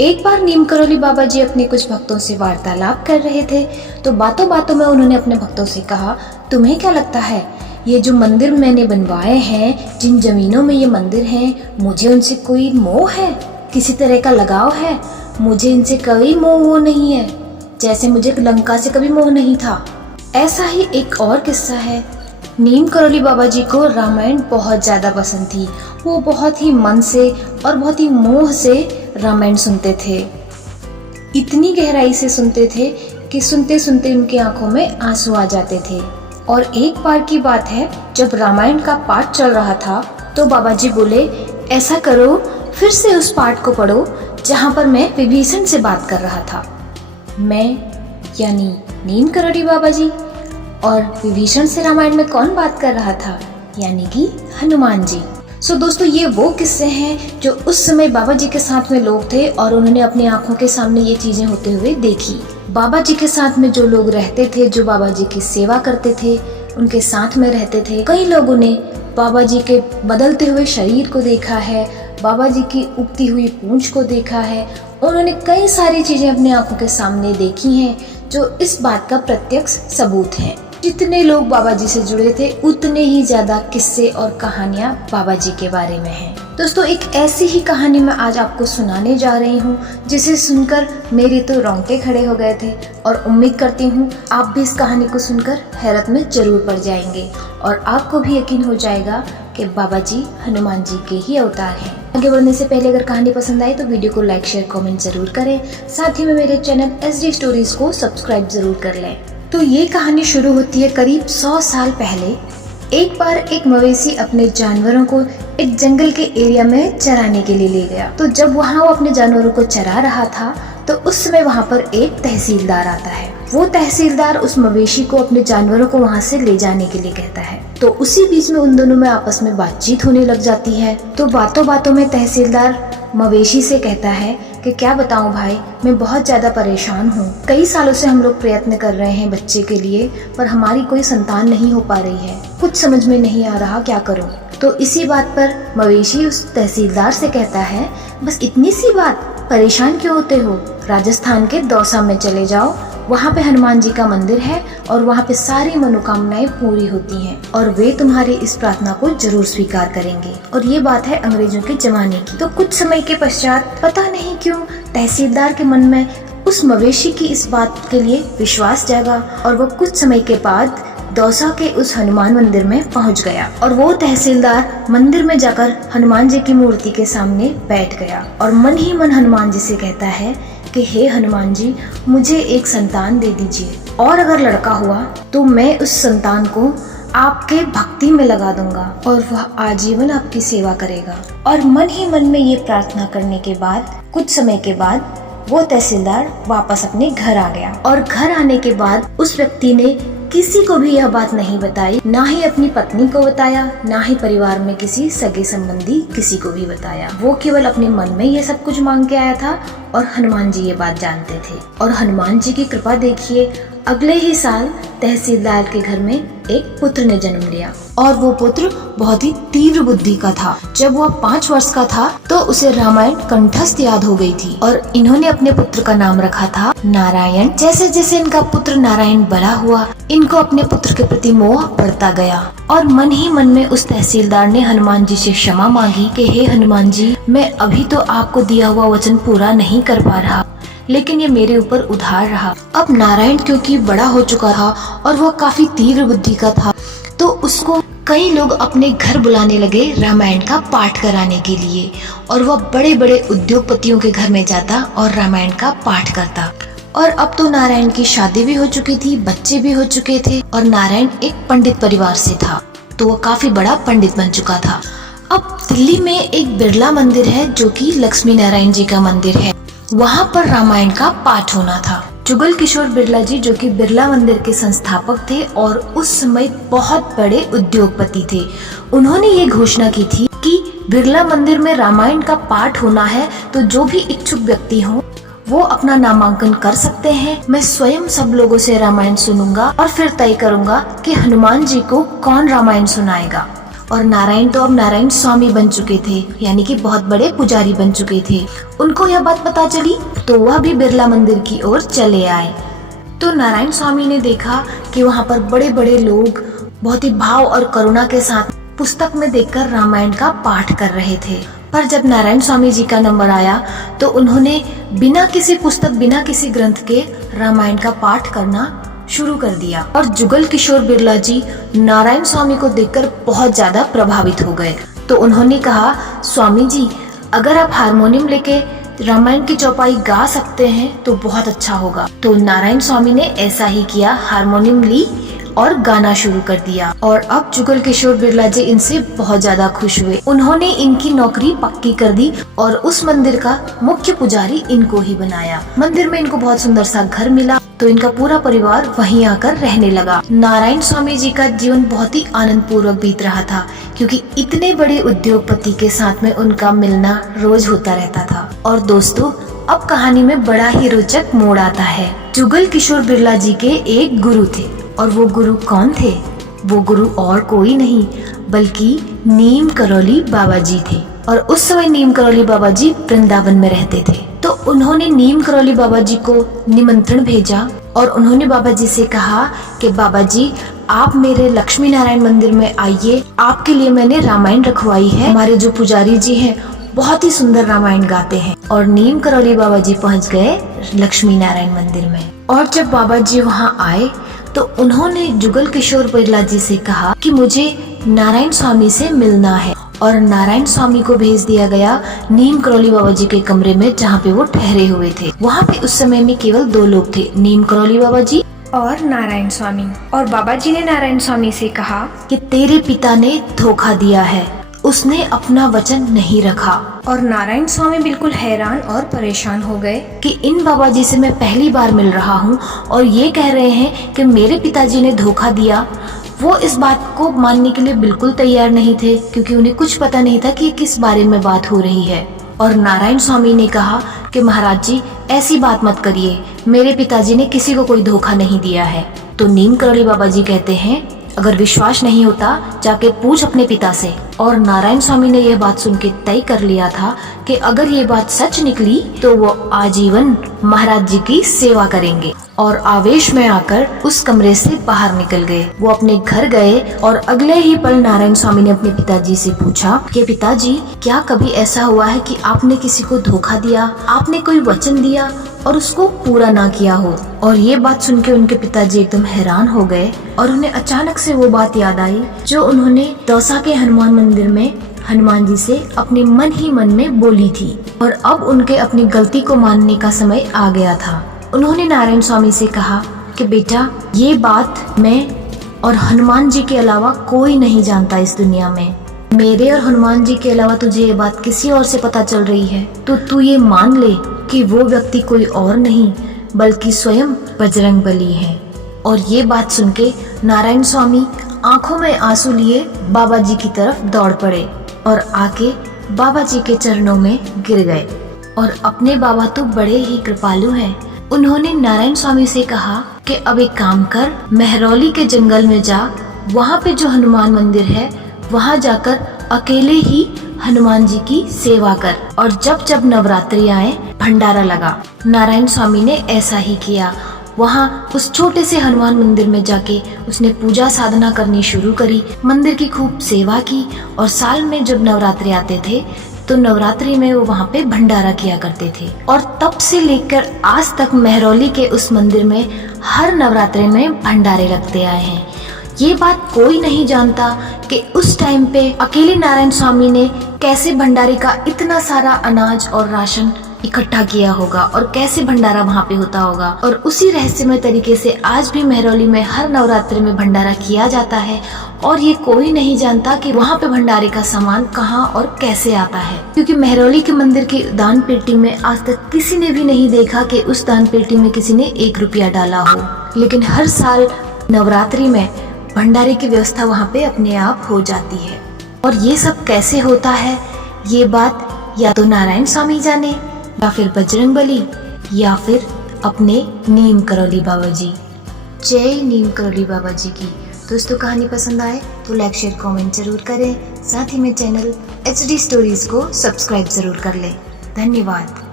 एक बार नीम करौली बाबा जी अपने कुछ भक्तों से वार्तालाप कर रहे थे तो बातों बातों में उन्होंने अपने भक्तों से कहा, तुम्हें क्या लगता है ये जो मंदिर मैंने बनवाए हैं, जिन जमीनों में ये मंदिर हैं, मुझे उनसे कोई मोह है, किसी तरह का लगाव है? मुझे इनसे कभी मोह नहीं है, जैसे मुझे लंका से कभी मोह नहीं था। ऐसा ही एक और किस्सा है। नीम करौली बाबा जी को रामायण बहुत ज़्यादा पसंद थी। वो बहुत ही मन से और बहुत ही मोह से रामायण सुनते थे। इतनी गहराई से सुनते थे कि सुनते सुनते उनकी आंखों में आंसू आ जाते थे। और एक बार की बात है, जब रामायण का पाठ चल रहा था तो बाबा जी बोले, ऐसा करो फिर से उस पाठ को पढ़ो जहाँ पर मैं विभीषण से बात कर रहा था। मैं यानी नीम करौली बाबा जी, और विभीषण से रामायण में कौन बात कर रहा था? यानी कि हनुमान जी। सो दोस्तों, ये वो किस्से हैं जो उस समय बाबा जी के साथ में लोग थे और उन्होंने अपनी आंखों के सामने ये चीजें होते हुए देखी। बाबा जी के साथ में जो लोग रहते थे, जो बाबा जी की सेवा करते थे, उनके साथ में रहते थे, कई लोगों ने बाबा जी के बदलते हुए शरीर को देखा है, बाबा जी की उगती हुई पूंछ को देखा है। उन्होंने कई सारी चीजें अपनी आंखों के सामने देखी हैं जो इस बात का प्रत्यक्ष सबूत है। जितने लोग बाबा जी से जुड़े थे उतने ही ज्यादा किस्से और कहानियां बाबा जी के बारे में हैं। दोस्तों, एक ऐसी ही कहानी मैं आज आपको सुनाने जा रही हूँ जिसे सुनकर मेरे तो रोंगटे खड़े हो गए थे, और उम्मीद करती हूँ आप भी इस कहानी को सुनकर हैरत में जरूर पड़ जाएंगे और आपको भी यकीन हो जाएगा कि बाबा जी हनुमान जी के ही अवतार हैं। आगे बढ़ने से पहले अगर कहानी पसंद आए तो वीडियो को लाइक, शेयर, कमेंट जरूर करें। साथ ही में मेरे चैनल SD स्टोरीज को सब्सक्राइब जरूर कर लें। तो ये कहानी शुरू होती है करीब 100 साल पहले। एक बार एक मवेशी अपने जानवरों को एक जंगल के एरिया में चराने के लिए ले गया। तो जब वहाँ वो अपने जानवरों को चरा रहा था तो उस समय वहाँ पर एक तहसीलदार आता है। वो तहसीलदार उस मवेशी को अपने जानवरों को वहाँ से ले जाने के लिए कहता है। तो उसी बीच में उन दोनों में आपस में बातचीत होने लग जाती है। तो बातों बातों में तहसीलदार मवेशी से कहता है कि क्या बताऊं भाई, मैं बहुत ज्यादा परेशान हूँ। कई सालों से हम लोग प्रयत्न कर रहे हैं बच्चे के लिए, पर हमारी कोई संतान नहीं हो पा रही है। कुछ समझ में नहीं आ रहा क्या करूँ। तो इसी बात पर मवेशी उस तहसीलदार से कहता है, बस इतनी सी बात, परेशान क्यों होते हो? राजस्थान के दौसा में चले जाओ, वहाँ पे हनुमान जी का मंदिर है और वहाँ पे सारी मनोकामनाएं पूरी होती हैं और वे तुम्हारी इस प्रार्थना को जरूर स्वीकार करेंगे। और ये बात है अंग्रेजों के जमाने की। तो कुछ समय के पश्चात पता नहीं क्यों तहसीलदार के मन में उस मवेशी की इस बात के लिए विश्वास जागा और वो कुछ समय के बाद दौसा के उस हनुमान मंदिर में पहुंच गया। और वो तहसीलदार मंदिर में जाकर हनुमान जी की मूर्ति के सामने बैठ गया और मन ही मन हनुमान जी से कहता है कि हे हनुमान जी, मुझे एक संतान दे दीजिए, और अगर लड़का हुआ तो मैं उस संतान को आपके भक्ति में लगा दूंगा और वह आजीवन आपकी सेवा करेगा। और मन ही मन में ये प्रार्थना करने के बाद कुछ समय के बाद वो तहसीलदार वापस अपने घर आ गया। और घर आने के बाद उस व्यक्ति ने किसी को भी यह बात नहीं बताई, ना ही अपनी पत्नी को बताया, ना ही परिवार में किसी सगे संबंधी किसी को भी बताया। वो केवल अपने मन में ये सब कुछ मांग के आया था और हनुमान जी ये बात जानते थे। और हनुमान जी की कृपा देखिए, अगले ही साल तहसीलदार के घर में एक पुत्र ने जन्म लिया और वो पुत्र बहुत ही तीव्र बुद्धि का था। जब वह 5 वर्ष का था तो उसे रामायण कंठस्थ याद हो गई थी और इन्होंने अपने पुत्र का नाम रखा था नारायण। जैसे जैसे इनका पुत्र नारायण बड़ा हुआ, इनको अपने पुत्र के प्रति मोह बढ़ता गया और मन ही मन में उस तहसीलदार ने हनुमान जी से क्षमा मांगी कि हे हनुमान जी, मैं अभी तो आपको दिया हुआ वचन पूरा नहीं कर पा रहा, लेकिन ये मेरे ऊपर उधार रहा। अब नारायण क्योंकि बड़ा हो चुका था और वह काफी तीव्र बुद्धि का था, तो उसको कई लोग अपने घर बुलाने लगे रामायण का पाठ कराने के लिए। और वह बड़े बड़े उद्योगपतियों के घर में जाता और रामायण का पाठ करता। और अब तो नारायण की शादी भी हो चुकी थी, बच्चे भी हो चुके थे और नारायण एक पंडित परिवार से था, तो वह काफी बड़ा पंडित बन चुका था। अब दिल्ली में एक बिरला मंदिर है जो कि लक्ष्मी नारायण जी का मंदिर है। वहाँ पर रामायण का पाठ होना था। जुगल किशोर बिरला जी, जो कि बिरला मंदिर के संस्थापक थे और उस समय बहुत बड़े उद्योगपति थे, उन्होंने ये घोषणा की थी कि बिरला मंदिर में रामायण का पाठ होना है, तो जो भी इच्छुक व्यक्ति हो वो अपना नामांकन कर सकते हैं। मैं स्वयं सब लोगों से रामायण सुनूंगा और फिर तय करूंगा कि हनुमान जी को कौन रामायण सुनाएगा। और नारायण तो अब नारायण स्वामी बन चुके थे, यानी कि बहुत बड़े पुजारी बन चुके थे। उनको यह बात पता चली तो वह भी बिरला मंदिर की ओर चले आए। तो नारायण स्वामी ने देखा कि वहाँ पर बड़े बड़े लोग बहुत ही भाव और करुणा के साथ पुस्तक में देखकर रामायण का पाठ कर रहे थे। पर जब नारायण स्वामी जी का नंबर आया तो उन्होंने बिना किसी पुस्तक, बिना किसी ग्रंथ के रामायण का पाठ करना शुरू कर दिया। और जुगल किशोर बिरला जी नारायण स्वामी को देखकर बहुत ज्यादा प्रभावित हो गए। तो उन्होंने कहा, स्वामी जी अगर आप हारमोनियम लेके रामायण की चौपाई गा सकते हैं तो बहुत अच्छा होगा। तो नारायण स्वामी ने ऐसा ही किया, हारमोनियम ली और गाना शुरू कर दिया। और अब जुगल किशोर बिरला जी इनसे बहुत ज्यादा खुश हुए। उन्होंने इनकी नौकरी पक्की कर दी और उस मंदिर का मुख्य पुजारी इनको ही बनाया। मंदिर में इनको बहुत सुंदर सा घर मिला तो इनका पूरा परिवार वहीं आकर रहने लगा। नारायण स्वामी जी का जीवन बहुत ही आनंद पूर्वक बीत रहा था, क्योंकि इतने बड़े उद्योगपति के साथ में उनका मिलना रोज होता रहता था। और दोस्तों, अब कहानी में बड़ा ही रोचक मोड़ आता है। जुगल किशोर बिरला जी के एक गुरु थे, और वो गुरु कौन थे? वो गुरु और कोई नहीं बल्कि नीम करौली बाबा जी थे। और उस समय नीम करौली बाबा जी वृंदावन में रहते थे। तो उन्होंने नीम करौली बाबा जी को निमंत्रण भेजा और उन्होंने बाबा जी से कहा कि बाबा जी आप मेरे लक्ष्मी नारायण मंदिर में आइए, आपके लिए मैंने रामायण रखवाई है। हमारे जो पुजारी जी हैं बहुत ही सुंदर रामायण गाते हैं। और नीम करौली बाबा जी पहुँच गए लक्ष्मी नारायण मंदिर में। और जब बाबा जी वहाँ आए तो उन्होंने जुगल किशोर बिरला जी से कहा कि मुझे नारायण स्वामी से मिलना है। और नारायण स्वामी को भेज दिया गया नीम करौली बाबा जी के कमरे में, जहाँ पे वो ठहरे हुए थे। वहाँ पे उस समय में केवल 2 लोग थे, नीम करौली बाबा जी और नारायण स्वामी। और बाबा जी ने नारायण स्वामी से कहा कि तेरे पिता ने धोखा दिया है, उसने अपना वचन नहीं रखा। और नारायण स्वामी बिल्कुल हैरान और परेशान हो गए कि इन बाबा जी से मैं पहली बार मिल रहा हूँ और ये कह रहे हैं कि मेरे पिताजी ने धोखा दिया। वो इस बात को मानने के लिए बिल्कुल तैयार नहीं थे, क्योंकि उन्हें कुछ पता नहीं था कि किस बारे में बात हो रही है। और नारायण स्वामी ने कहा कि महाराज जी ऐसी बात मत करिए, मेरे पिताजी ने किसी को कोई धोखा नहीं दिया है। तो नीम करौली बाबा जी कहते हैं, अगर विश्वास नहीं होता जाके पूछ अपने पिता से। और नारायण स्वामी ने यह बात सुन के तय कर लिया था कि अगर ये बात सच निकली तो वो आजीवन महाराज जी की सेवा करेंगे। और आवेश में आकर उस कमरे से बाहर निकल गए। वो अपने घर गए और अगले ही पल नारायण स्वामी ने अपने पिताजी से पूछा कि पिताजी क्या कभी ऐसा हुआ है कि आपने किसी को धोखा दिया, आपने कोई वचन दिया और उसको पूरा ना किया हो? और ये बात सुन के उनके पिताजी एकदम हैरान हो गए और उन्हें अचानक से वो बात याद आई जो उन्होंने दौसा के हनुमान मंदिर में हनुमान जी से अपने मन ही मन में बोली थी। और अब उनके अपनी गलती को मानने का समय आ गया था। उन्होंने नारायण स्वामी से कहा कि बेटा ये बात मैं और हनुमान जी के अलावा कोई नहीं जानता इस दुनिया में। मेरे और हनुमान जी के अलावा तुझे ये बात किसी और से पता चल रही है तो तू ये मान ले कि वो व्यक्ति कोई और नहीं बल्कि स्वयं बजरंगबली है। और ये बात सुन के नारायण स्वामी आंखों में आंसू लिए बाबा जी की तरफ दौड़ पड़े और आके बाबा जी के चरणों में गिर गए। और अपने बाबा तो बड़े ही कृपालु हैं। उन्होंने नारायण स्वामी से कहा कि अब एक काम कर, महरौली के जंगल में जा, वहाँ पे जो हनुमान मंदिर है वहाँ जाकर अकेले ही हनुमान जी की सेवा कर। और जब जब नवरात्रि आए भंडारा लगा। नारायण स्वामी ने ऐसा ही किया। वहाँ उस छोटे से हनुमान मंदिर में जाके उसने पूजा साधना करनी शुरू करी, मंदिर की खूब सेवा की। और साल में जब नवरात्रि आते थे तो नवरात्रि में वो वहाँ पे भंडारा किया करते थे। और तब से लेकर आज तक महरौली के उस मंदिर में हर नवरात्रि में भंडारे लगते आए हैं। ये बात कोई नहीं जानता कि उस टाइम पे अकेले नारायण स्वामी ने कैसे भंडारे का इतना सारा अनाज और राशन इकट्ठा किया होगा और कैसे भंडारा वहाँ पे होता होगा। और उसी रहस्यमय तरीके से आज भी महरौली में हर नवरात्रि में भंडारा किया जाता है। और ये कोई नहीं जानता कि वहाँ पे भंडारे का सामान कहाँ और कैसे आता है, क्योंकि महरौली के मंदिर की दान पेटी में आज तक किसी ने भी नहीं देखा कि उस दान पेटी में किसी ने 1 रुपया डाला हो। लेकिन हर साल नवरात्रि में भंडारे की व्यवस्था वहाँ पे अपने आप हो जाती है। और ये सब कैसे होता है, ये बात या तो नारायण स्वामी जाने या फिर बजरंगबली या फिर अपने नीम करौली बाबा जी। जय नीम करौली बाबा जी की। दोस्तों कहानी पसंद आए तो लाइक शेयर कमेंट जरूर करें। साथ ही में चैनल HD स्टोरीज को सब्सक्राइब जरूर कर लें। धन्यवाद।